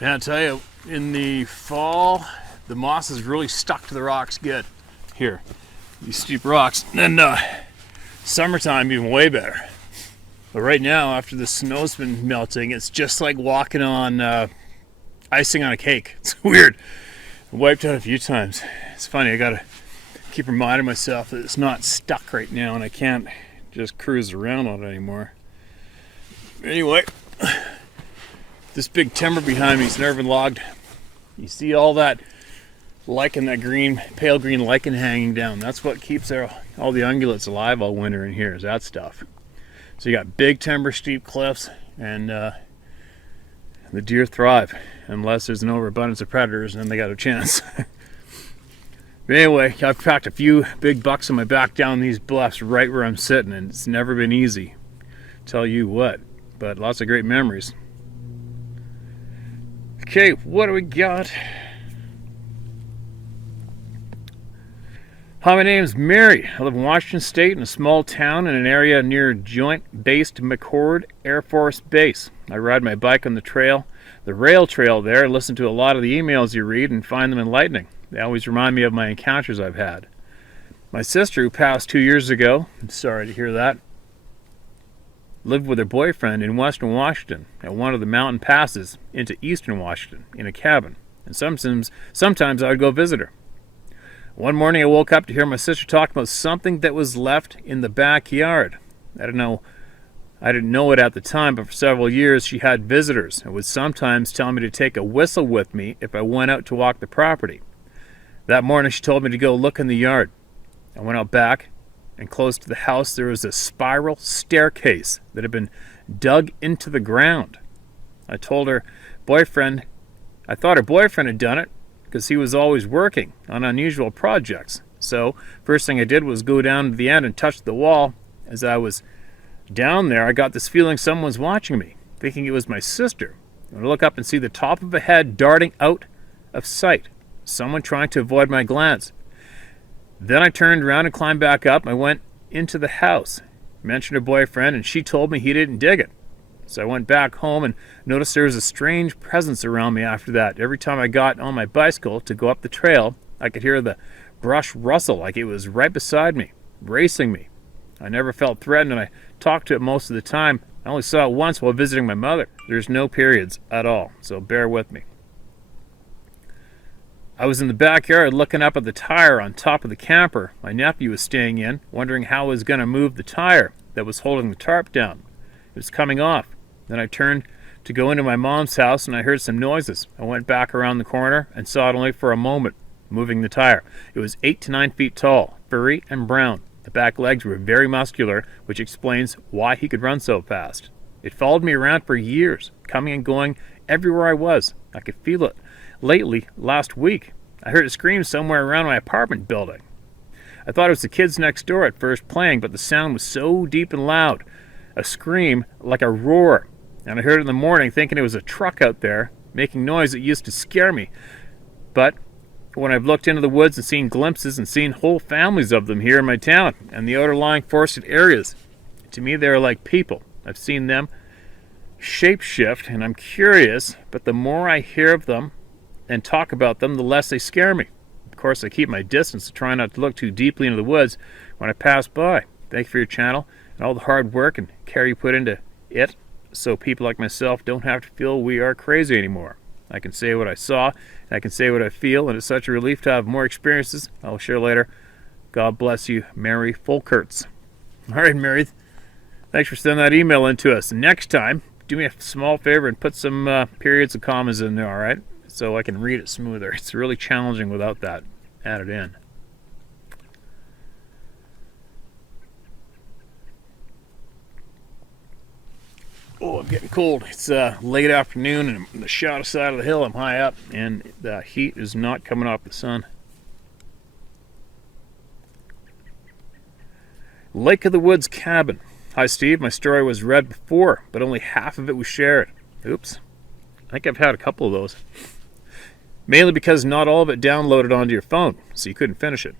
And I tell you, in the fall, the moss is really stuck to the rocks good. Here, these steep rocks. And summertime, even way better. But right now, after the snow's been melting, it's just like walking on icing on a cake. It's weird. I wiped out a few times. It's funny, I gotta keep reminding myself that it's not stuck right now and I can't just cruise around on it anymore. Anyway, this big timber behind me is nerve and logged. You see all that lichen, that green, pale green lichen hanging down. That's what keeps all the ungulates alive all winter in here, is that stuff. So you got big timber, steep cliffs, and the deer thrive, unless there's an overabundance of predators, and then they got a chance. But anyway, I've packed a few big bucks on my back down these bluffs right where I'm sitting, and it's never been easy. Tell you what, but lots of great memories. Okay, what do we got? Hi, my name's Mary. I live in Washington State in a small town in an area near Joint-based McChord Air Force Base. I ride my bike on the rail trail there, listen to a lot of the emails you read and find them enlightening. They always remind me of my encounters I've had. My sister, who passed 2 years ago, I'm sorry to hear that, lived with her boyfriend in western Washington at one of the mountain passes into eastern Washington in a cabin. And sometimes I would go visit her. One morning I woke up to hear my sister talk about something that was left in the backyard. I didn't know it at the time, but for several years she had visitors and would sometimes tell me to take a whistle with me if I went out to walk the property. That morning she told me to go look in the yard. I went out back, and close to the house there was a spiral staircase that had been dug into the ground. I thought her boyfriend had done it because he was always working on unusual projects. So, first thing I did was go down to the end and touch the wall. As I was down there, I got this feeling someone's watching me, thinking it was my sister. I look up and see the top of a head darting out of sight, someone trying to avoid my glance. Then I turned around and climbed back up. I went into the house, mentioned her boyfriend, and she told me he didn't dig it. So I went back home and noticed there was a strange presence around me after that. Every time I got on my bicycle to go up the trail, I could hear the brush rustle like it was right beside me, racing me. I never felt threatened, and I talked to it most of the time. I only saw it once while visiting my mother. There's no periods at all, so bear with me. I was in the backyard looking up at the tire on top of the camper my nephew was staying in, wondering how I was going to move the tire that was holding the tarp down. It was coming off. Then I turned to go into my mom's house and I heard some noises. I went back around the corner and saw it only for a moment, moving the tire. It was 8 to 9 feet tall, furry and brown. The back legs were very muscular, which explains why he could run so fast. It followed me around for years, coming and going everywhere I was. I could feel it. Lately, last week, I heard it scream somewhere around my apartment building. I thought it was the kids next door at first playing, but the sound was so deep and loud, a scream like a roar. And I heard it in the morning thinking it was a truck out there making noise that used to scare me. But when I've looked into the woods and seen glimpses and seen whole families of them here in my town and the outer-lying forested areas, to me they are like people. I've seen them shape-shift, and I'm curious, but the more I hear of them and talk about them, the less they scare me. Of course, I keep my distance to try not to look too deeply into the woods when I pass by. Thank you for your channel and all the hard work and care you put into it, so people like myself don't have to feel we are crazy anymore. I can say what I saw, and I can say what I feel, and it's such a relief to have more experiences. I'll share later. God bless you, Mary Folkerts. All right, Mary, thanks for sending that email in to us. Next time, do me a small favor and put some periods and commas in there, all right? So I can read it smoother. It's really challenging without that added in. Oh, I'm getting cold. It's late afternoon, and I'm the shot side of the hill. I'm high up, and the heat is not coming off the sun. Lake of the Woods Cabin. Hi, Steve. My story was read before, but only half of it was shared. Oops. I think I've had a couple of those. Mainly because not all of it downloaded onto your phone, so you couldn't finish it.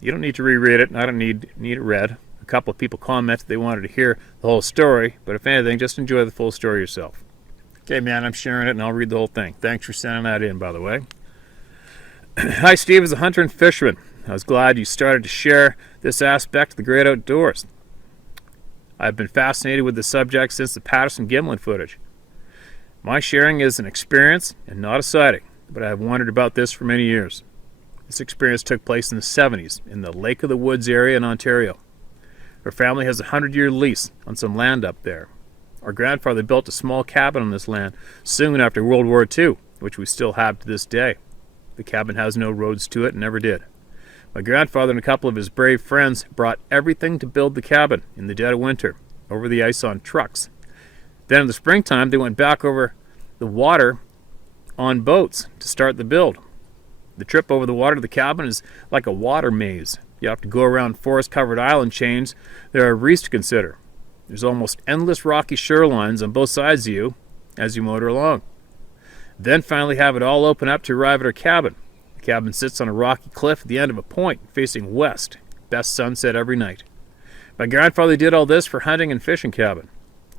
You don't need to reread it, and I don't need it read. A couple of people commented they wanted to hear the whole story, but if anything, just enjoy the full story yourself. Okay, man, I'm sharing it and I'll read the whole thing. Thanks for sending that in, by the way. Hi, Steve. As a hunter and fisherman, I was glad you started to share this aspect of the great outdoors. I've been fascinated with the subject since the Patterson-Gimlin footage. My sharing is an experience and not a sighting, but I have wondered about this for many years. This experience took place in the 70s in the Lake of the Woods area in Ontario. Our family has a 100-year lease on some land up there. Our grandfather built a small cabin on this land soon after World War II, which we still have to this day. The cabin has no roads to it and never did. My grandfather and a couple of his brave friends brought everything to build the cabin in the dead of winter, over the ice on trucks. Then in the springtime, they went back over the water on boats to start the build. The trip over the water to the cabin is like a water maze. You have to go around forest-covered island chains. There are reefs to consider. There's almost endless rocky shorelines on both sides of you as you motor along. Then finally have it all open up to arrive at our cabin. The cabin sits on a rocky cliff at the end of a point facing west. Best sunset every night. My grandfather did all this for hunting and fishing cabin.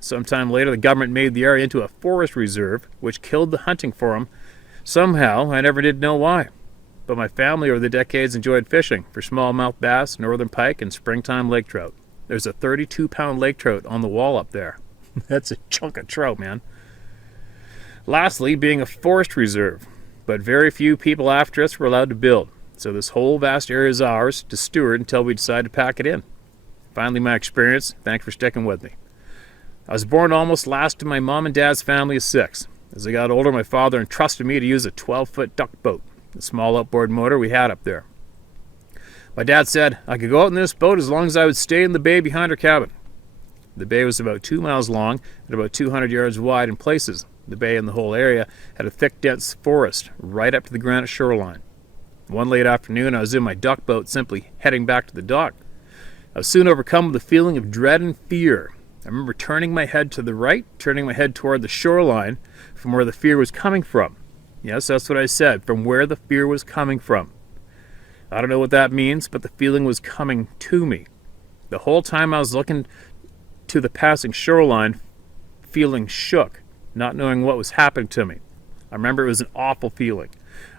Sometime later, the government made the area into a forest reserve, which killed the hunting for him. Somehow, I never did know why. But my family over the decades enjoyed fishing for smallmouth bass, northern pike, and springtime lake trout. There's a 32-pound lake trout on the wall up there. That's a chunk of trout, man. Lastly, being a forest reserve, but very few people after us were allowed to build, so this whole vast area is ours to steward until we decide to pack it in. Finally, my experience. Thanks for sticking with me. I was born almost last in my mom and dad's family of 6. As I got older, my father entrusted me to use a 12-foot duck boat, the small outboard motor we had up there. My dad said I could go out in this boat as long as I would stay in the bay behind our cabin. The bay was about 2 miles long and about 200 yards wide in places. The bay and the whole area had a thick, dense forest right up to the granite shoreline. One late afternoon, I was in my duck boat simply heading back to the dock. I was soon overcome with a feeling of dread and fear. I remember turning my head to the right, turning my head toward the shoreline from where the fear was coming from. Yes, that's what I said, from where the fear was coming from. I don't know what that means, but the feeling was coming to me. The whole time I was looking to the passing shoreline, feeling shook, not knowing what was happening to me. I remember it was an awful feeling.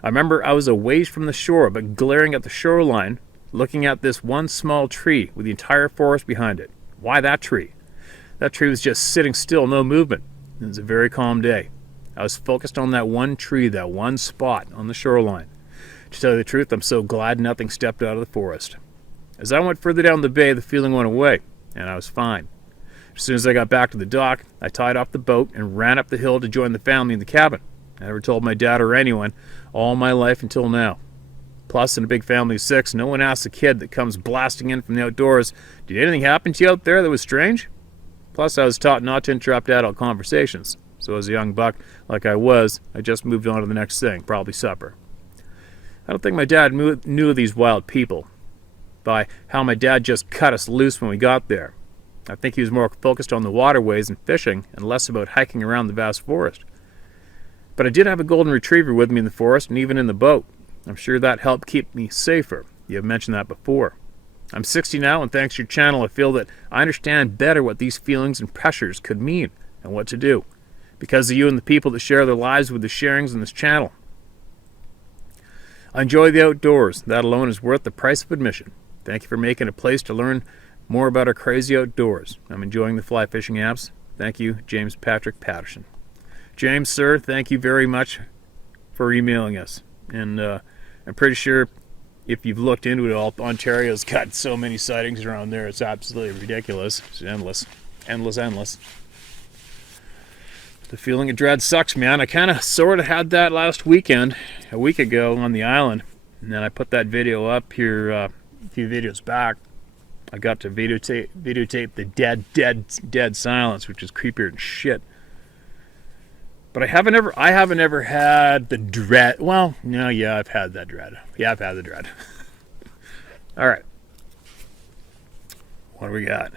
I remember I was a ways from the shore, but glaring at the shoreline, looking at this one small tree with the entire forest behind it. Why that tree? That tree was just sitting still, no movement. It was a very calm day. I was focused on that one tree, that one spot on the shoreline. To tell you the truth, I'm so glad nothing stepped out of the forest. As I went further down the bay, the feeling went away, and I was fine. As soon as I got back to the dock, I tied off the boat and ran up the hill to join the family in the cabin. I never told my dad or anyone all my life until now. Plus, in a big family of 6, no one asks a kid that comes blasting in from the outdoors, "Did anything happen to you out there that was strange?" Plus, I was taught not to interrupt adult conversations. So as a young buck, like I was, I just moved on to the next thing, probably supper. I don't think my dad knew of these wild people, by how my dad just cut us loose when we got there. I think he was more focused on the waterways and fishing, and less about hiking around the vast forest. But I did have a golden retriever with me in the forest and even in the boat. I'm sure that helped keep me safer. You have mentioned that before. I'm 60 now, and thanks to your channel, I feel that I understand better what these feelings and pressures could mean and what to do, because of you and the people that share their lives with the sharings in this channel. I enjoy the outdoors. That alone is worth the price of admission. Thank you for making a place to learn more about our crazy outdoors. I'm enjoying the fly fishing apps. Thank you, James Patrick Patterson. James, sir, thank you very much for emailing us. And I'm pretty sure if you've looked into it all, Ontario's got so many sightings around there, it's absolutely ridiculous. It's endless. Endless. The feeling of dread sucks, man. I kind of sort of had that last weekend, a week ago on the island. And then I put that video up here a few videos back. I got to videotape the dead silence, which is creepier than shit. But I haven't ever had the dread. Well, no, yeah, I've had that dread. Yeah, I've had the dread. All right. What do we got?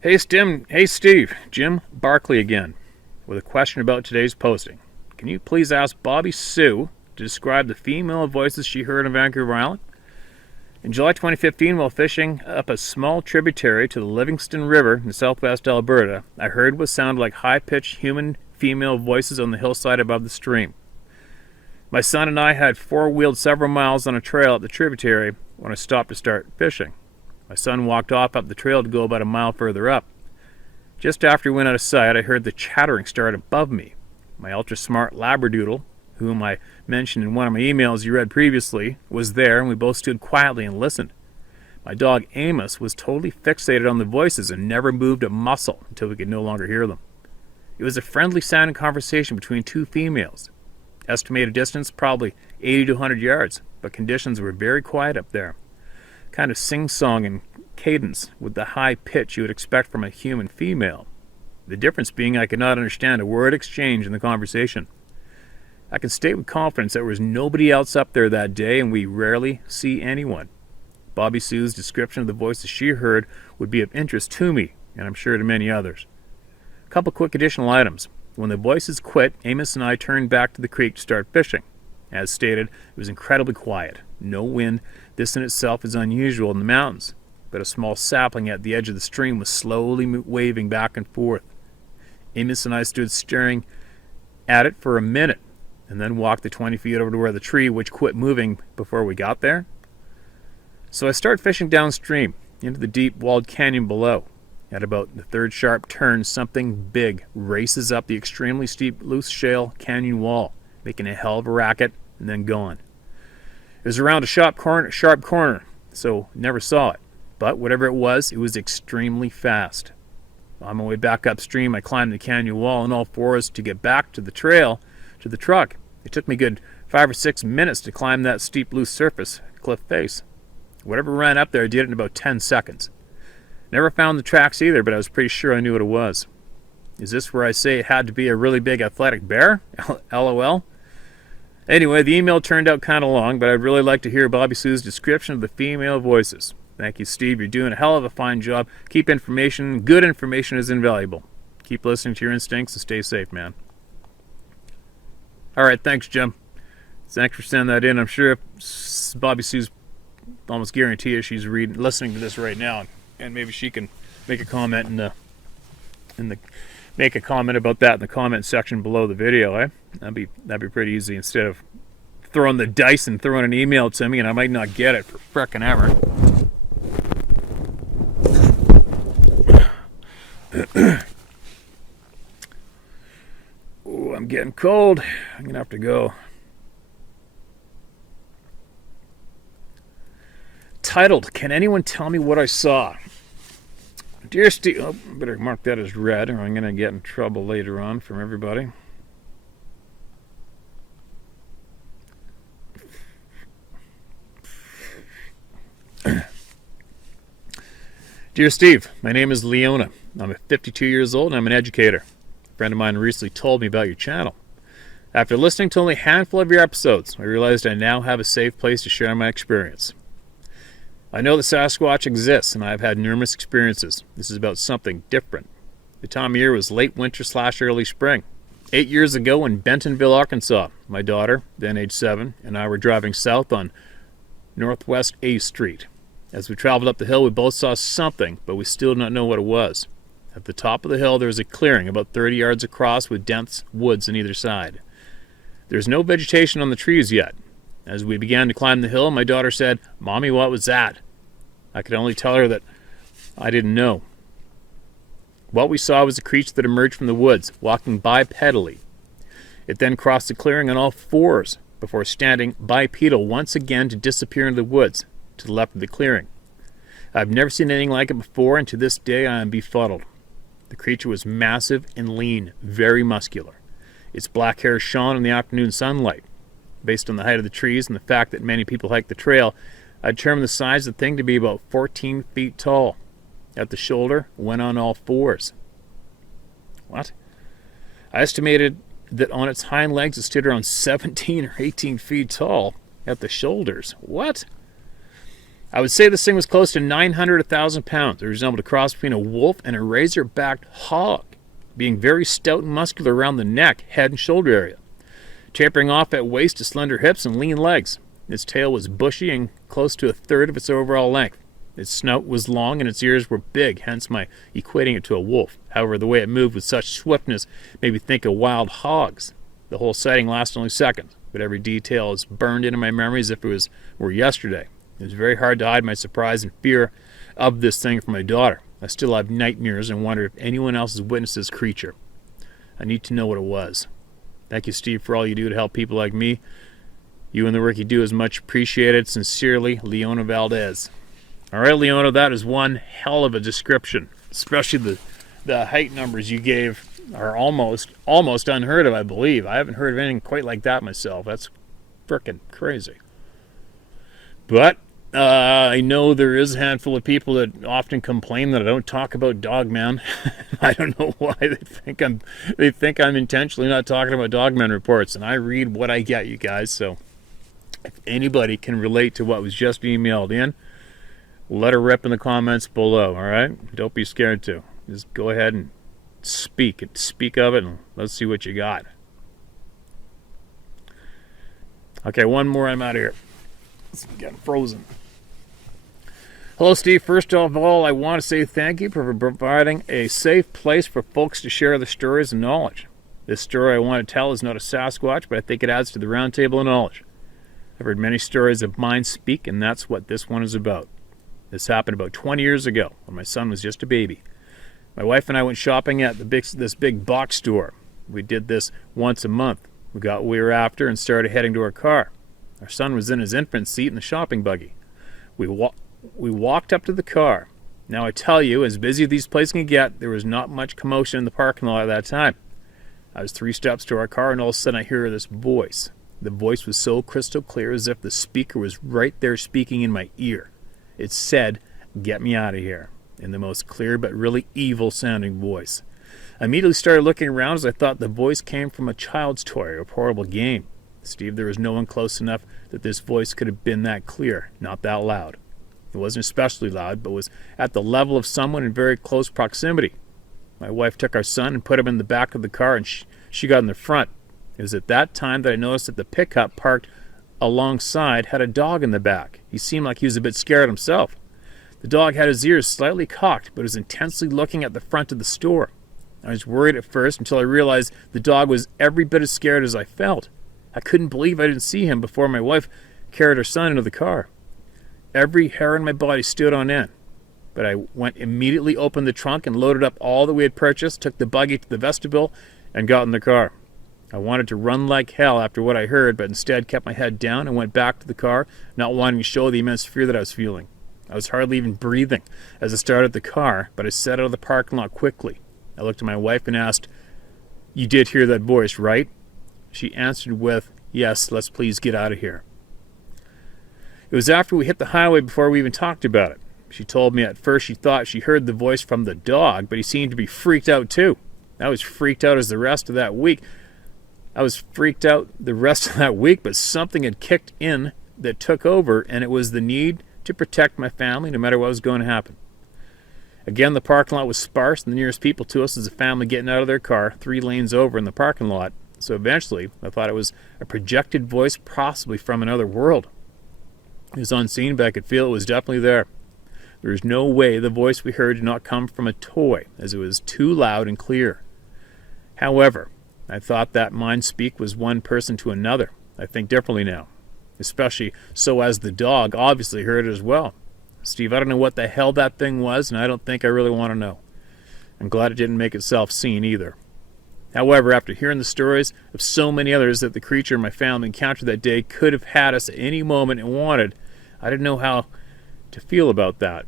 Hey, Steve. Jim Barkley again, with a question about today's posting. Can you please ask Bobby Sue to describe the female voices she heard on Vancouver Island? In July 2015, while fishing up a small tributary to the Livingston River in southwest Alberta, I heard what sounded like high-pitched human female voices on the hillside above the stream. My son and I had four-wheeled several miles on a trail at the tributary when I stopped to start fishing. My son walked off up the trail to go about a mile further up. Just after he went out of sight, I heard the chattering start above me. My ultra-smart Labradoodle, whom I mentioned in one of my emails you read previously, was there, and we both stood quietly and listened. My dog Amos was totally fixated on the voices and never moved a muscle until we could no longer hear them. It was a friendly sounding conversation between two females. Estimated distance probably 80 to 100 yards, but conditions were very quiet up there. Kind of sing-song and cadence with the high pitch you would expect from a human female. The difference being I could not understand a word exchange in the conversation. I can state with confidence that there was nobody else up there that day, and we rarely see anyone. Bobby Sue's description of the voices she heard would be of interest to me, and I'm sure to many others. A couple quick additional items. When the voices quit, Amos and I turned back to the creek to start fishing. As stated, it was incredibly quiet. No wind. This in itself is unusual in the mountains, but a small sapling at the edge of the stream was slowly waving back and forth. Amos and I stood staring at it for a minute, and then walked the 20 feet over to where the tree, which quit moving before we got there. So I started fishing downstream, into the deep walled canyon below. At about the third sharp turn, something big races up the extremely steep loose shale canyon wall, making a hell of a racket, and then gone. It was around a sharp corner, so never saw it. But whatever it was extremely fast. On my way back upstream, I climbed the canyon wall on all fours to get back to the trail, to the truck. It took me a good 5 or 6 minutes to climb that steep loose surface, cliff face. Whatever ran up there, I did it in about 10 seconds. Never found the tracks either, but I was pretty sure I knew what it was. Is this where I say it had to be a really big athletic bear? LOL. Anyway, the email turned out kind of long, but I'd really like to hear Bobby Sue's description of the female voices. Thank you, Steve. You're doing a hell of a fine job. Good information is invaluable. Keep listening to your instincts and stay safe, man. All right, thanks, Jim. Thanks for sending that in. I'm sure if Bobby Sue's, almost guarantee you she's listening to this right now, and maybe she can make a comment make a comment about that in the comment section below the video. That'd be pretty easy instead of throwing the dice and throwing an email to me, and I might not get it for frickin' ever. Oh, I'm getting cold. I'm gonna have to go. Titled, Can Anyone Tell Me What I Saw? Dear Steve, I better mark that as read, or I'm gonna get in trouble later on from everybody. Dear Steve, my name is Leona. I'm 52 years old and I'm an educator. A friend of mine recently told me about your channel. After listening to only a handful of your episodes, I realized I now have a safe place to share my experience. I know that Sasquatch exists and I have had numerous experiences. This is about something different. The time of year was late winter / early spring. 8 years ago in Bentonville, Arkansas, my daughter, then age 7, and I were driving south on Northwest A Street. As we traveled up the hill, we both saw something, but we still did not know what it was. At the top of the hill, there was a clearing about 30 yards across with dense woods on either side. There was no vegetation on the trees yet. As we began to climb the hill, my daughter said, "Mommy, what was that?" I could only tell her that I didn't know. What we saw was a creature that emerged from the woods, walking bipedally. It then crossed the clearing on all fours before standing bipedal once again to disappear into the woods to the left of the clearing. I've never seen anything like it before, and to this day I am befuddled. The creature was massive and lean, very muscular. Its black hair shone in the afternoon sunlight. Based on the height of the trees and the fact that many people hike the trail, I determined the size of the thing to be about 14 feet tall. At the shoulder, went on all fours. What? I estimated that on its hind legs it stood around 17 or 18 feet tall at the shoulders. What? I would say this thing was close to 900 to 1,000 pounds. It resembled a cross between a wolf and a razor-backed hog, being very stout and muscular around the neck, head, and shoulder area, tapering off at waist to slender hips and lean legs. Its tail was bushy and close to a third of its overall length. Its snout was long and its ears were big, hence my equating it to a wolf. However, the way it moved with such swiftness made me think of wild hogs. The whole sighting lasted only seconds, but every detail is burned into my memory as if it were yesterday. It was very hard to hide my surprise and fear of this thing from my daughter. I still have nightmares and wonder if anyone else has witnessed this creature. I need to know what it was. Thank you, Steve, for all you do to help people like me. You and the work you do is much appreciated. Sincerely, Leona Valdez. All right, Leona, that is one hell of a description. Especially the height numbers you gave are almost unheard of, I believe. I haven't heard of anything quite like that myself. That's frickin' crazy. But I know there is a handful of people that often complain that I don't talk about Dogman. I don't know why they think I'm intentionally not talking about Dogman reports, and I read what I get, you guys. So if anybody can relate to what was just emailed in, let her rip in the comments below, all right? Don't be scared to. Just go ahead and speak of it, and let's see what you got. Okay, one more, I'm out of here. It's getting frozen. Hello, Steve. First of all, I want to say thank you for providing a safe place for folks to share their stories and knowledge. This story I want to tell is not a Sasquatch, but I think it adds to the round table of knowledge. I've heard many stories of mind speak, and that's what this one is about. This happened about 20 years ago when my son was just a baby. My wife and I went shopping at this big box store. We did this once a month. We got what we were after and started heading to our car. Our son was in his infant seat in the shopping buggy. We walked up to the car. Now I tell you, as busy as these places can get, there was not much commotion in the parking lot at that time. I was 3 steps to our car and all of a sudden I hear this voice. The voice was so crystal clear as if the speaker was right there speaking in my ear. It said, "Get me out of here," in the most clear but really evil sounding voice. I immediately started looking around as I thought the voice came from a child's toy or a portable game. Steve, there was no one close enough that this voice could have been that clear, not that loud. It wasn't especially loud, but was at the level of someone in very close proximity. My wife took our son and put him in the back of the car, and she got in the front. It was at that time that I noticed that the pickup parked alongside had a dog in the back. He seemed like he was a bit scared himself. The dog had his ears slightly cocked, but was intensely looking at the front of the store. I was worried at first until I realized the dog was every bit as scared as I felt. I couldn't believe I didn't see him before my wife carried her son into the car. Every hair on my body stood on end, but I went immediately, opened the trunk and loaded up all that we had purchased, took the buggy to the vestibule, and got in the car. I wanted to run like hell after what I heard, but instead kept my head down and went back to the car, not wanting to show the immense fear that I was feeling. I was hardly even breathing as I started the car, but I set out of the parking lot quickly. I looked at my wife and asked, "You did hear that voice, right?" She answered with, "Yes, let's please get out of here." It was after we hit the highway before we even talked about it. She told me at first she thought she heard the voice from the dog, but he seemed to be freaked out too. I was freaked out the rest of that week, but something had kicked in that took over, and it was the need to protect my family no matter what was going to happen. Again, the parking lot was sparse, and the nearest people to us was a family getting out of their car 3 lanes over in the parking lot. So eventually, I thought it was a projected voice, possibly from another world. It was unseen, but I could feel it was definitely there. There was no way the voice we heard did not come from a toy, as it was too loud and clear. However, I thought that mind speak was one person to another. I think differently now, especially so as the dog obviously heard it as well. Steve, I don't know what the hell that thing was, and I don't think I really want to know. I'm glad it didn't make itself seen either. However, after hearing the stories of so many others that the creature my family encountered that day could have had us at any moment it wanted, I didn't know how to feel about that.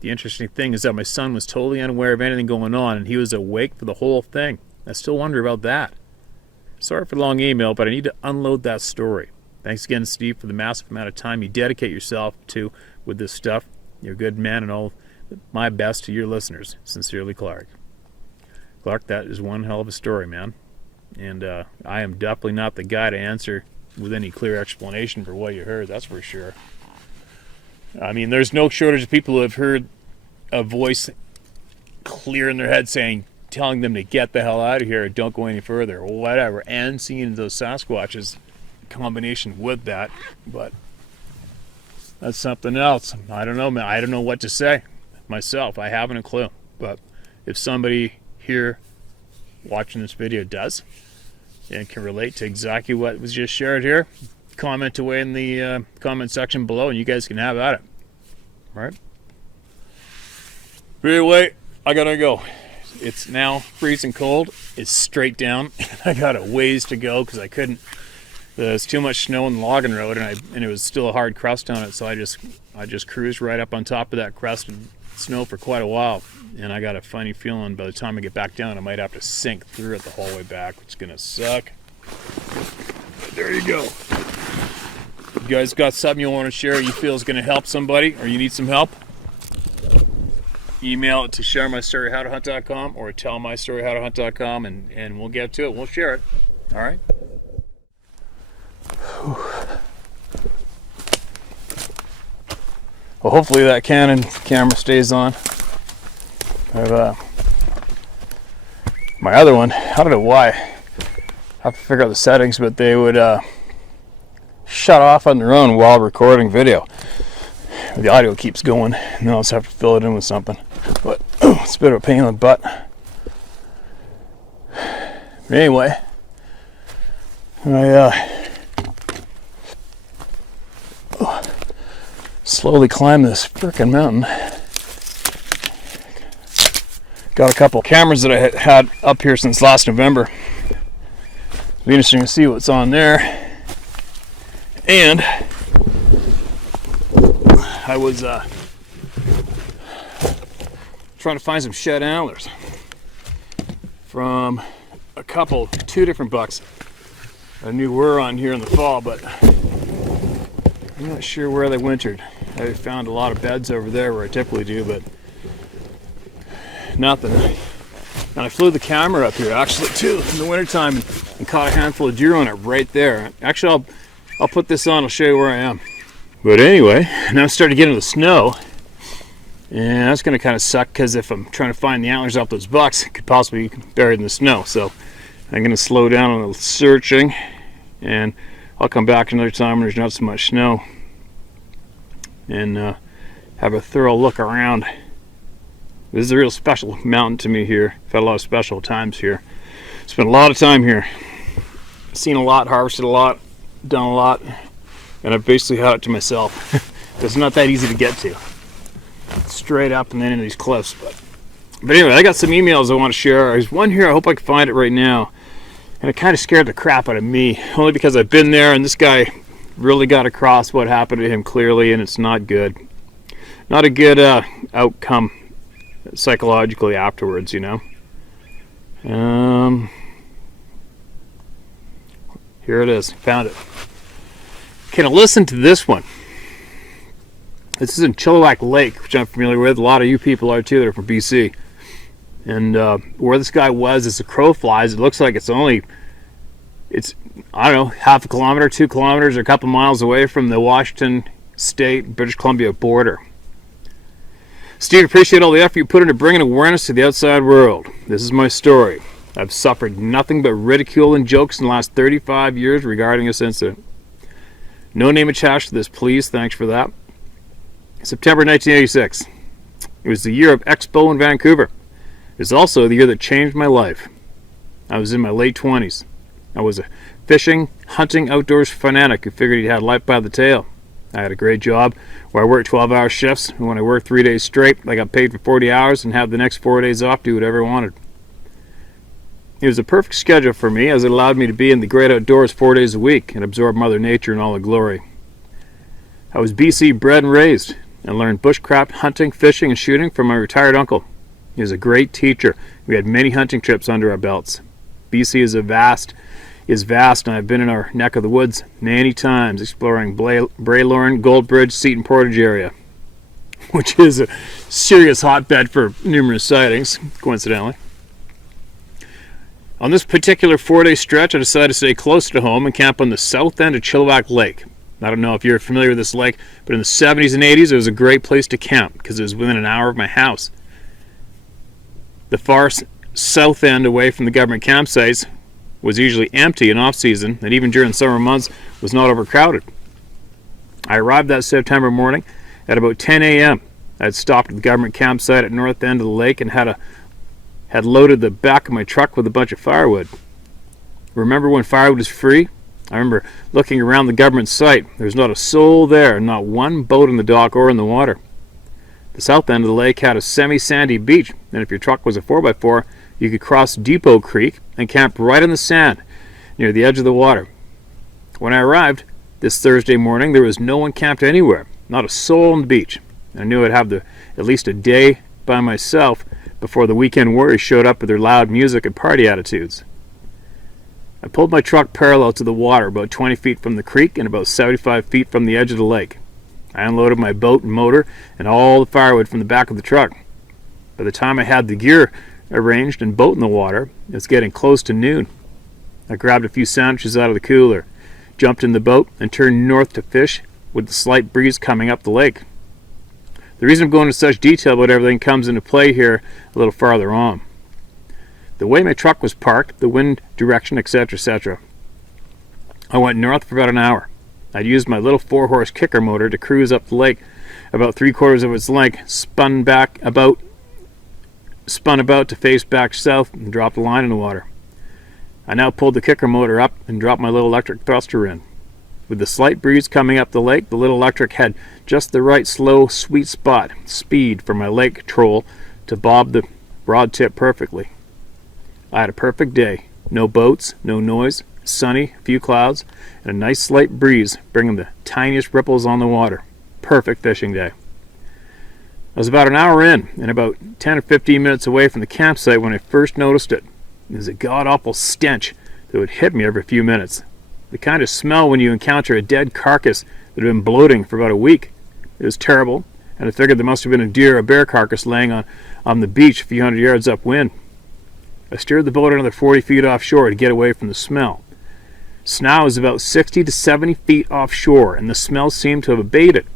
The interesting thing is that my son was totally unaware of anything going on, and he was awake for the whole thing. I still wonder about that. Sorry for the long email, but I need to unload that story. Thanks again, Steve, for the massive amount of time you dedicate yourself to with this stuff. You're a good man, and all my best to your listeners. Sincerely, Clark. Clark, that is one hell of a story, man. And I am definitely not the guy to answer with any clear explanation for what you heard, that's for sure. I mean, there's no shortage of people who have heard a voice clear in their head telling them to get the hell out of here, don't go any further, or whatever, and seeing those Sasquatches combination with that, but that's something else. I don't know, man. I don't know what to say myself. I haven't a clue. But if somebody here watching this video does and can relate to exactly what was just shared here, comment away in the comment section below, and you guys can have at it. All right? But anyway, I gotta go. It's now freezing cold. It's straight down. I got a ways to go because I couldn't. There's too much snow on the logging road, and it was still a hard crust on it. So I just cruised right up on top of that crusted snow for quite a while. And I got a funny feeling by the time I get back down, I might have to sink through it the whole way back, which is gonna suck. But there you go. You guys got something you want to share you feel is gonna help somebody, or you need some help? Email it to sharemystoryhowtohunt.com or tellmystoryhowtohunt.com, and we'll get to it. We'll share it. All right. Well, hopefully that Canon camera stays on. My other one, I don't know why. I have to figure out the settings, but they would shut off on their own while recording video. The audio keeps going, and then I'll just have to fill it in with something. But it's a bit of a pain in the butt. But anyway, I slowly climb this frickin' mountain. Got a couple cameras that I had up here since last November. It'll be interesting to see what's on there. And I was trying to find some shed antlers from two different bucks I knew were on here in the fall, but I'm not sure where they wintered. I found a lot of beds over there where I typically do, but nothing. And I flew the camera up here actually too in the wintertime and caught a handful of deer on it right there. Actually, I'll put this on, I'll show you where I am. But anyway, now I'm starting to get into the snow, and that's going to kind of suck because if I'm trying to find the antlers off those bucks, it could possibly be buried in the snow. So I'm going to slow down on the searching, and I'll come back another time when there's not so much snow and have a thorough look around. This is a real special mountain to me here. I've had a lot of special times here. Spent a lot of time here. Seen a lot, harvested a lot, done a lot, and I've basically had it to myself. It's not that easy to get to. Straight up and then into these cliffs. But anyway, I got some emails I want to share. There's one here, I hope I can find it right now. And it kind of scared the crap out of me, only because I've been there and this guy really got across what happened to him clearly, and it's not good. Not a good outcome psychologically afterwards, you know. Here it is, found it. Okay, now listen to this one. This is in Chilliwack Lake, which I'm familiar with. A lot of you people are too that are from BC. And where this guy was, as the crow flies, it looks like it's I don't know, half a kilometer, 2 kilometers, or a couple miles away from the Washington State, British Columbia border. Steve, appreciate all the effort you put into bringing awareness to the outside world. This is my story. I've suffered nothing but ridicule and jokes in the last 35 years regarding this incident. No name attached to this, please. Thanks for that. September 1986. It was the year of Expo in Vancouver. It was also the year that changed my life. I was in my late 20s. I was a fishing, hunting, outdoors fanatic who figured he had life by the tail. I had a great job where I worked 12-hour shifts, and when I worked 3 days straight, I got paid for 40 hours and had the next 4 days off, do whatever I wanted. It was a perfect schedule for me, as it allowed me to be in the great outdoors 4 days a week and absorb Mother Nature in all her glory. I was BC bred and raised, and learned bushcraft hunting, fishing, and shooting from my retired uncle. He was a great teacher. We had many hunting trips under our belts. BC is vast, and I've been in our neck of the woods many times, exploring Braylorne, Goldbridge, Seton Portage area, which is a serious hotbed for numerous sightings, coincidentally. On this particular 4-day stretch, I decided to stay close to home and camp on the south end of Chilliwack Lake. I don't know if you're familiar with this lake, but in the 70s and 80s, it was a great place to camp because it was within an hour of my house. The far south end, away from the government campsites, was usually empty in off-season, and even during summer months was not overcrowded. I arrived that September morning at about 10 a.m. I had stopped at the government campsite at north end of the lake and had loaded the back of my truck with a bunch of firewood. Remember when firewood was free? I remember looking around the government site. There was not a soul there, not one boat in the dock or in the water. The south end of the lake had a semi-sandy beach, and if your truck was a 4x4, you could cross Depot Creek and camp right in the sand near the edge of the water. When I arrived this Thursday morning, there was no one camped anywhere, not a soul on the beach. I knew I'd have at least a day by myself before the weekend warriors showed up with their loud music and party attitudes. I pulled my truck parallel to the water, about 20 feet from the creek and about 75 feet from the edge of the lake. I unloaded my boat and motor and all the firewood from the back of the truck. By the time I had the gear arranged and boat in the water, it was getting close to noon. I grabbed a few sandwiches out of the cooler, jumped in the boat, and turned north to fish with the slight breeze coming up the lake. The reason I'm going into such detail about everything comes into play here a little farther on. The way my truck was parked, the wind direction, etc., etc. I went north for about an hour. I'd used my little 4-horse kicker motor to cruise up the lake about 3/4 of its length, spun about to face back south and dropped the line in the water. I now pulled the kicker motor up and dropped my little electric thruster in. With the slight breeze coming up the lake, the little electric had just the right slow, sweet speed for my lake troll to bob the broad tip perfectly. I had a perfect day. No boats, no noise, sunny, few clouds, and a nice slight breeze bringing the tiniest ripples on the water. Perfect fishing day. I was about an hour in and about 10 or 15 minutes away from the campsite when I first noticed it. It was a god-awful stench that would hit me every few minutes. The kind of smell when you encounter a dead carcass that had been bloating for about a week. It was terrible, and I figured there must have been a deer or bear carcass laying on the beach a few hundred yards upwind. I steered the boat another 40 feet offshore to get away from the smell. Snow is about 60 to 70 feet offshore, and the smell seemed to have abated.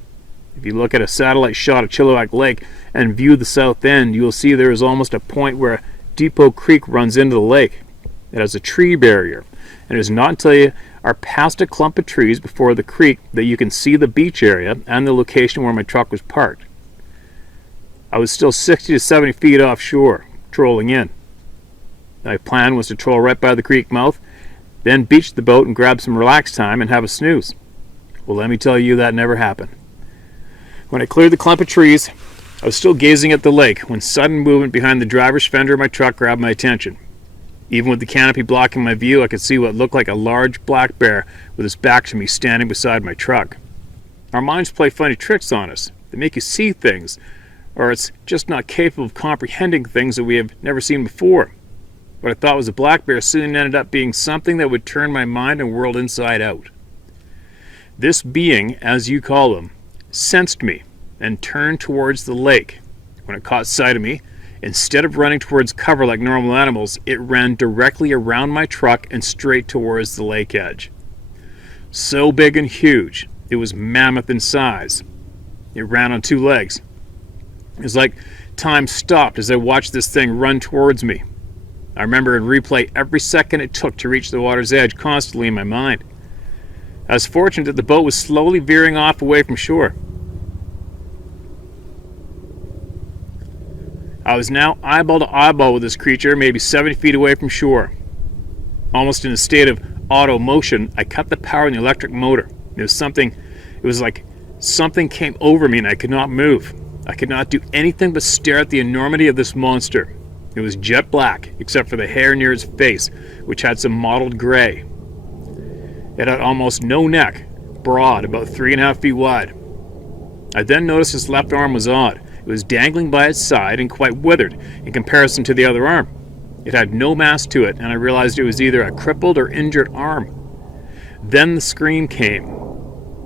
If you look at a satellite shot of Chilliwack Lake and view the south end, you will see there is almost a point where Depot Creek runs into the lake. It has a tree barrier, and it is not until you are past a clump of trees before the creek that you can see the beach area and the location where my truck was parked. I was still 60 to 70 feet offshore, trolling in. My plan was to troll right by the creek mouth, then beach the boat and grab some relax time and have a snooze. Well, let me tell you, that never happened. When I cleared the clump of trees, I was still gazing at the lake when sudden movement behind the driver's fender of my truck grabbed my attention. Even with the canopy blocking my view, I could see what looked like a large black bear with his back to me standing beside my truck. Our minds play funny tricks on us. They make you see things, or it's just not capable of comprehending things that we have never seen before. What I thought was a black bear soon ended up being something that would turn my mind and world inside out. This being, as you call him, sensed me and turned towards the lake. When it caught sight of me, instead of running towards cover like normal animals, it ran directly around my truck and straight towards the lake edge. So big and huge, it was mammoth in size. It ran on 2 legs. It was like time stopped as I watched this thing run towards me. I remember in replay every second it took to reach the water's edge constantly in my mind. I was fortunate that the boat was slowly veering off away from shore. I was now eyeball to eyeball with this creature, maybe 70 feet away from shore. Almost in a state of auto motion, I cut the power in the electric motor. It was like something came over me and I could not move. I could not do anything but stare at the enormity of this monster. It was jet black, except for the hair near its face, which had some mottled gray. It had almost no neck, broad, about 3.5 feet wide. I then noticed its left arm was odd. It was dangling by its side and quite withered in comparison to the other arm. It had no mass to it, and I realized it was either a crippled or injured arm. Then the scream came.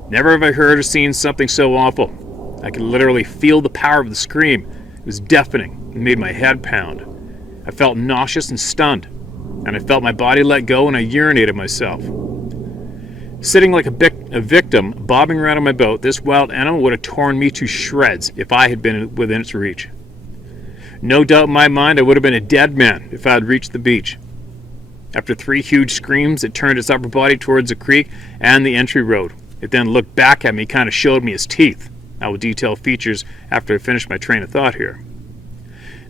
Never have I heard or seen something so awful. I could literally feel the power of the scream. It was deafening and made my head pound. I felt nauseous and stunned, and I felt my body let go and I urinated myself. Sitting like a victim, bobbing around on my boat, this wild animal would have torn me to shreds if I had been within its reach. No doubt in my mind I would have been a dead man if I had reached the beach. After 3 huge screams, it turned its upper body towards the creek and the entry road. It then looked back at me, kind of showed me its teeth. I will detail features after I finish my train of thought here.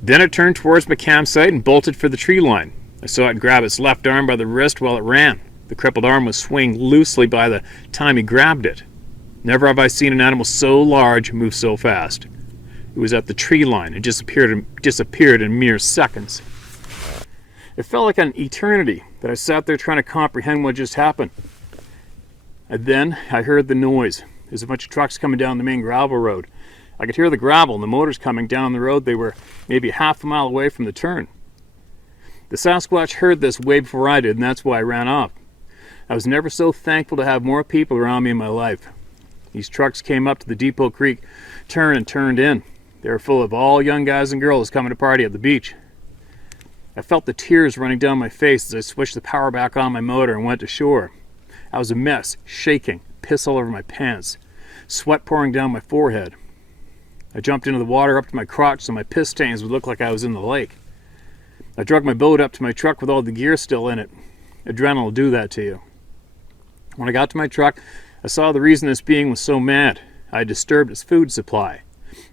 Then it turned towards my campsite and bolted for the tree line. I saw it grab its left arm by the wrist while it ran. The crippled arm was swinging loosely by the time he grabbed it. Never have I seen an animal so large move so fast. It was at the tree line and disappeared in mere seconds. It felt like an eternity that I sat there trying to comprehend what just happened. And then I heard the noise. There's a bunch of trucks coming down the main gravel road. I could hear the gravel and the motors coming down the road. They were maybe half a mile away from the turn. The Sasquatch heard this way before I did, and that's why I ran off. I was never so thankful to have more people around me in my life. These trucks came up to the Depot Creek turn and turned in. They were full of all young guys and girls coming to party at the beach. I felt the tears running down my face as I switched the power back on my motor and went to shore. I was a mess, shaking, piss all over my pants, sweat pouring down my forehead. I jumped into the water up to my crotch so my piss stains would look like I was in the lake. I drug my boat up to my truck with all the gear still in it. Adrenaline will do that to you. When I got to my truck, I saw the reason this being was so mad. I had disturbed its food supply.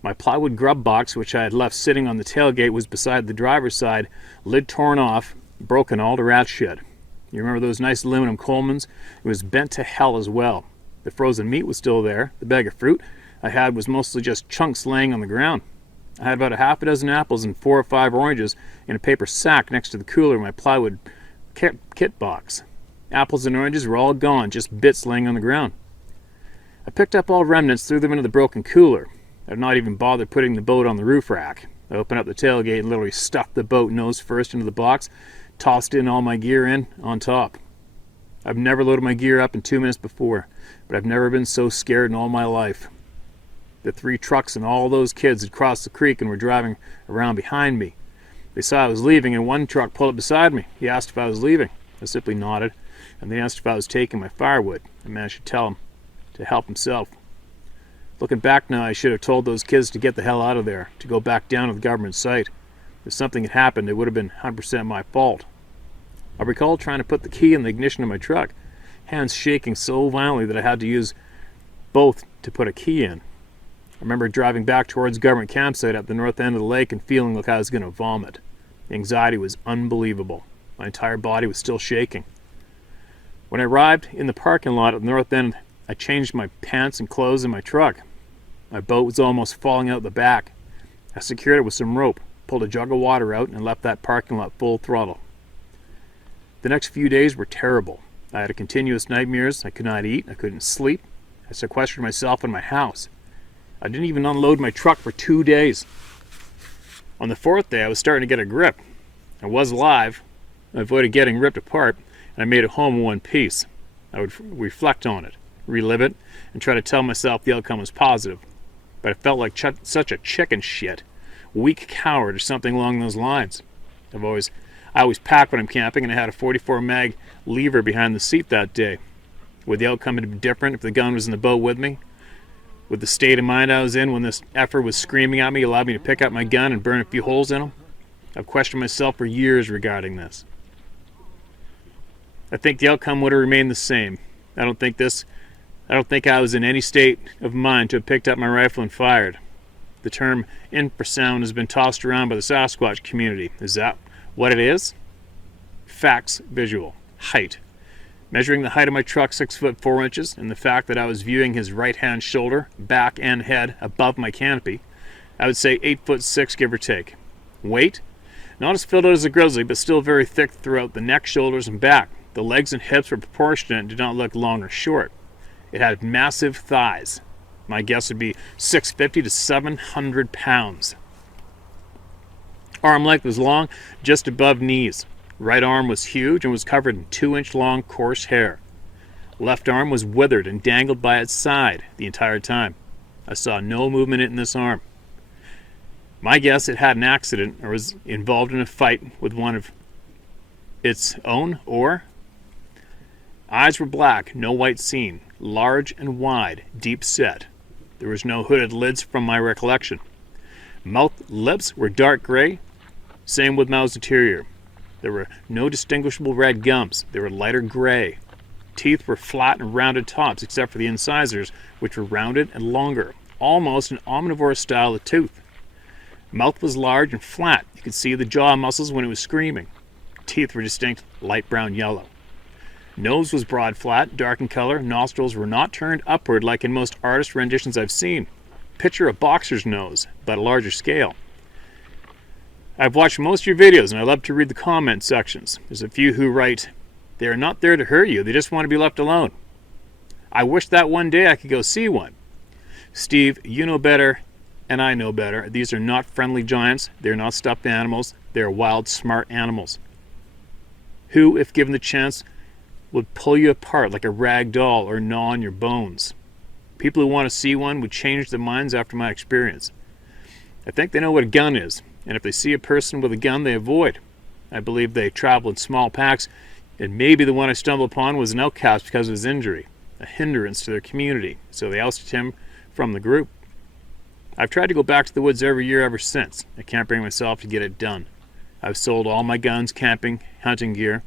My plywood grub box, which I had left sitting on the tailgate, was beside the driver's side, lid torn off, broken all to rat shit. You remember those nice aluminum Colemans? It was bent to hell as well. The frozen meat was still there. The bag of fruit I had was mostly just chunks laying on the ground. I had about a half a dozen apples and 4 or 5 oranges in a paper sack next to the cooler in my plywood kit box. Apples and oranges were all gone, just bits laying on the ground. I picked up all remnants, threw them into the broken cooler. I had not even bothered putting the boat on the roof rack. I opened up the tailgate and literally stuffed the boat nose first into the box, tossed in all my gear in on top. I've never loaded my gear up in 2 minutes before, but I've never been so scared in all my life. The 3 trucks and all those kids had crossed the creek and were driving around behind me. They saw I was leaving, and one truck pulled up beside me. He asked if I was leaving. I simply nodded, and they asked if I was taking my firewood. I managed to tell him to help himself. Looking back now, I should have told those kids to get the hell out of there, to go back down to the government site. If something had happened, it would have been 100% my fault. I recall trying to put the key in the ignition of my truck, hands shaking so violently that I had to use both to put a key in. I remember driving back towards government campsite at the north end of the lake and feeling like I was going to vomit. The anxiety was unbelievable. My entire body was still shaking. When I arrived in the parking lot at the north end, I changed my pants and clothes in my truck. My boat was almost falling out the back. I secured it with some rope, pulled a jug of water out, and left that parking lot full throttle. The next few days were terrible. I had continuous nightmares. I could not eat. I couldn't sleep. I sequestered myself in my house. I didn't even unload my truck for 2 days. On the 4th day, I was starting to get a grip. I was alive. I avoided getting ripped apart, and I made it home in one piece. I would reflect on it, relive it, and try to tell myself the outcome was positive. But I felt like such a chicken shit, weak coward or something along those lines. I always pack when I'm camping, and I had a 44 mag lever behind the seat that day. Would the outcome have been different if the gun was in the boat with me? Would the state of mind I was in when this effort was screaming at me allow me to pick up my gun and burn a few holes in them? I've questioned myself for years regarding this. I think the outcome would have remained the same. I don't think I was in any state of mind to have picked up my rifle and fired. The term infrasound has been tossed around by the Sasquatch community. Is that what it is? Facts, visual, height. Measuring the height of my truck 6 foot 4 inches, and the fact that I was viewing his right hand shoulder, back, and head above my canopy, I would say 8 foot 6, give or take. Weight? Not as filled out as a grizzly, but still very thick throughout the neck, shoulders, and back. The legs and hips were proportionate and did not look long or short. It had massive thighs. My guess would be 650 to 700 pounds. Arm length was long, just above knees. Right arm was huge and was covered in 2-inch long coarse hair. Left arm was withered and dangled by its side the entire time. I saw no movement in this arm. My guess it had an accident or was involved in a fight with one of its own, or eyes were black, no white seen, large and wide, deep set. There was no hooded lids from my recollection. Mouth, lips were dark gray, same with mouth's interior. There were no distinguishable red gums. They were lighter gray. Teeth were flat and rounded tops, except for the incisors, which were rounded and longer, almost an omnivore style of tooth. Mouth was large and flat. You could see the jaw muscles when it was screaming. Teeth were distinct, light brown yellow. Nose was broad flat, dark in color. Nostrils were not turned upward like in most artist renditions I've seen. Picture a boxer's nose, but a larger scale. I've watched most of your videos, and I love to read the comment sections. There's a few who write, "They are not there to hurt you, they just want to be left alone." I wish that one day I could go see one. Steve, you know better, and I know better. These are not friendly giants. They're not stuffed animals. They're wild, smart animals. Who, if given the chance, would pull you apart like a rag doll or gnaw on your bones? People who want to see one would change their minds after my experience. I think they know what a gun is, and if they see a person with a gun, they avoid. I believe they travel in small packs, and maybe the one I stumbled upon was an outcast because of his injury, a hindrance to their community, so they ousted him from the group. I've tried to go back to the woods every year ever since. I can't bring myself to get it done. I've sold all my guns, camping, hunting gear.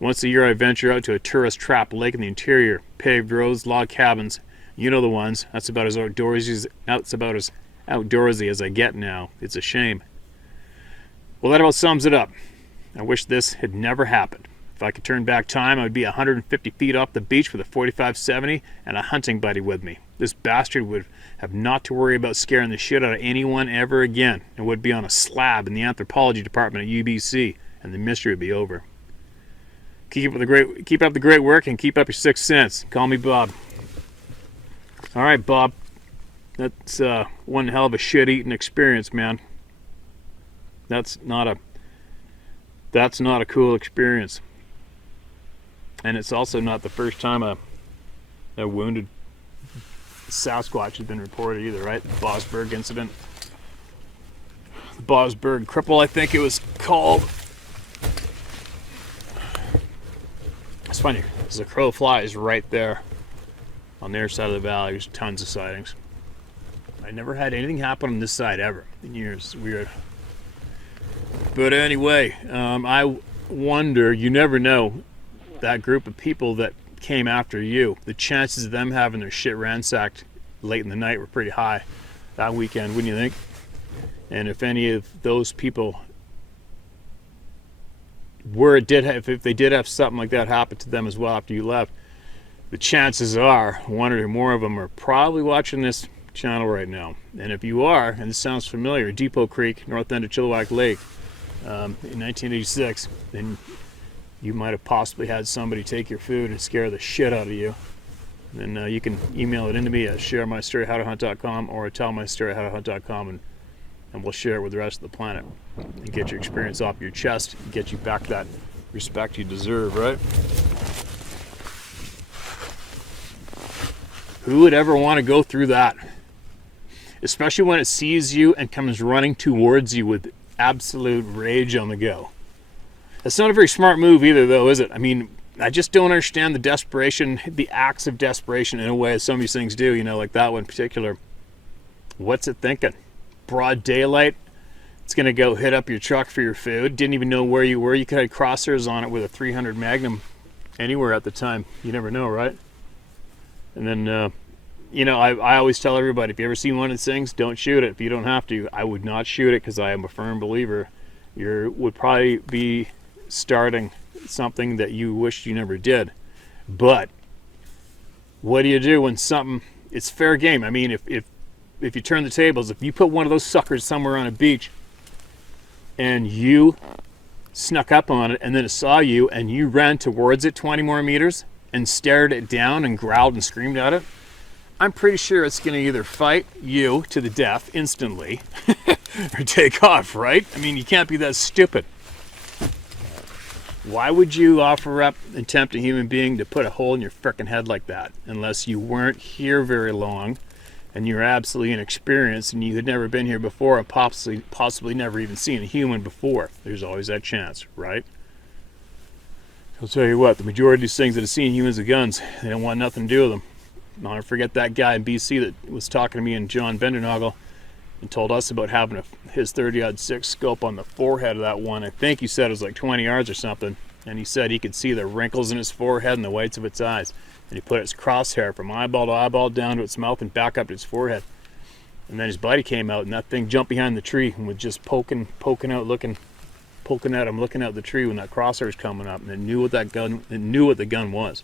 Once a year I venture out to a tourist trap lake in the interior, paved roads, log cabins. You know the ones. That's about as outdoorsy as I get now. It's a shame. Well, that about sums it up. I wish this had never happened. If I could turn back time, I would be 150 feet off the beach with a 45-70 and a hunting buddy with me. This bastard would have not to worry about scaring the shit out of anyone ever again, and would be on a slab in the anthropology department at UBC, and the mystery would be over. Keep up the great work, and keep up your 6th sense. Call me Bob. All right, Bob. That's one hell of a shit-eating experience, man. That's not a cool experience. And it's also not the first time a wounded Sasquatch has been reported either, right? The Bosberg incident. The Bosberg cripple, I think it was called. It's funny, as the crow flies right there on their side of the valley, there's tons of sightings. I never had anything happen on this side ever in years. Weird. But anyway, I wonder, you never know, that group of people that came after you, the chances of them having their shit ransacked late in the night were pretty high that weekend, wouldn't you think? And if any of those people if they did have something like that happen to them as well after you left, the chances are one or more of them are probably watching this channel right now. And if you are, and this sounds familiar, Depot Creek, north end of Chilliwack Lake, in 1986, then you might have possibly had somebody take your food and scare the shit out of you. And you can email it into me at sharemystoryhowtohunt.com or tellmystoryhowtohunt.com, and we'll share it with the rest of the planet and get your experience off your chest and get you back that respect you deserve, right? Who would ever want to go through that? Especially when it sees you and comes running towards you with absolute rage on the go. That's not a very smart move either, though, is it? I mean, I just don't understand the desperation, the acts of desperation in a way as some of these things do, like that one in particular. What's it thinking? Broad daylight, it's going to go hit up your truck for your food. Didn't even know where you were. You could have crosshairs on it with a 300 Magnum anywhere at the time. You never know, right? And then, I always tell everybody, if you ever see one of these things, don't shoot it. If you don't have to, I would not shoot it because I am a firm believer you would probably be starting something that you wish you never did. But what do you do when it's fair game? I mean, if you turn the tables, if you put one of those suckers somewhere on a beach and you snuck up on it and then it saw you and you ran towards it 20 more meters and stared it down and growled and screamed at it, I'm pretty sure it's going to either fight you to the death instantly or take off, right? I mean, you can't be that stupid. Why would you offer up and tempt a human being to put a hole in your frickin' head like that unless you weren't here very long and you're absolutely inexperienced and you had never been here before and possibly never even seen a human before? There's always that chance, right? I'll tell you what, the majority of these things that have seen humans with guns, they don't want nothing to do with them. I'll never forget that guy in BC that was talking to me and John Bendernagel and told us about having his 30-06 scope on the forehead of that one. I think he said it was like 20 yards or something, and he said he could see the wrinkles in his forehead and the whites of its eyes. And he put its crosshair from eyeball to eyeball down to its mouth and back up to its forehead. And then his buddy came out, and that thing jumped behind the tree and was just poking at him, looking out the tree when that crosshair was coming up, and it knew what the gun was.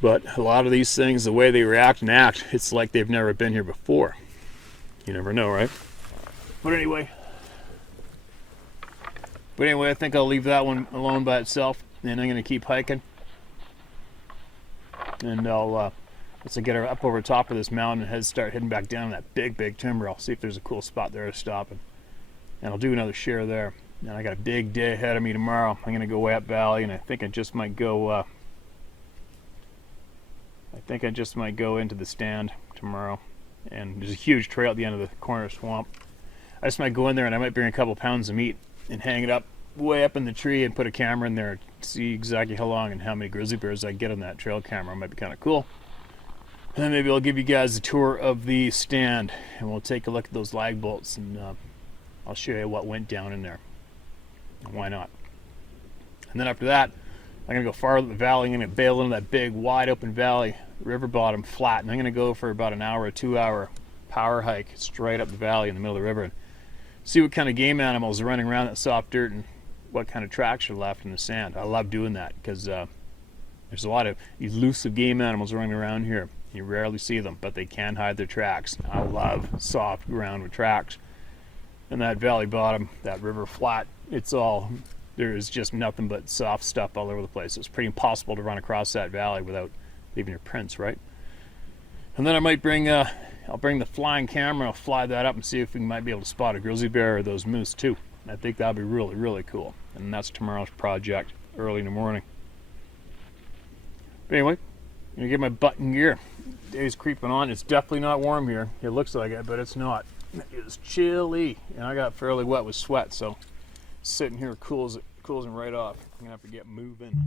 But a lot of these things, the way they react and act, it's like they've never been here before. You never know, right? But anyway, I think I'll leave that one alone by itself, and I'm going to keep hiking. And I'll, once I get up over top of this mountain and start heading back down that big timber, I'll see if there's a cool spot there to stop. And I'll do another share there. And I got a big day ahead of me tomorrow. I'm going to go way up valley, and I think I just might go into the stand tomorrow. And there's a huge trail at the end of the corner swamp. I just might go in there, and I might bring a couple pounds of meat and hang it up way up in the tree and put a camera in there to see exactly how long and how many grizzly bears I get on that trail camera. It might be kind of cool. And then maybe I'll give you guys a tour of the stand, and we'll take a look at those lag bolts, and I'll show you what went down in there. Why not? And then after that, I'm going to go farther up the valley. I'm going to bail into that big, wide open valley, river bottom, flat. And I'm going to go for about an hour or 2 hour power hike straight up the valley in the middle of the river and see what kind of game animals are running around that soft dirt and what kind of tracks are left in the sand. I love doing that because there's a lot of elusive game animals running around here. You rarely see them, but they can hide their tracks. I love soft ground with tracks. And that valley bottom, that river flat, there's just nothing but soft stuff all over the place. It's pretty impossible to run across that valley without leaving your prints, right? And then I might I'll bring the flying camera, I'll fly that up and see if we might be able to spot a grizzly bear or those moose too. I think that'd be really, really cool. And that's tomorrow's project, early in the morning. But anyway, I'm gonna get my butt in gear. Day's creeping on. It's definitely not warm here. It looks like it, but it's not. It is chilly, and I got fairly wet with sweat, so sitting here cools right off. I'm gonna have to get moving.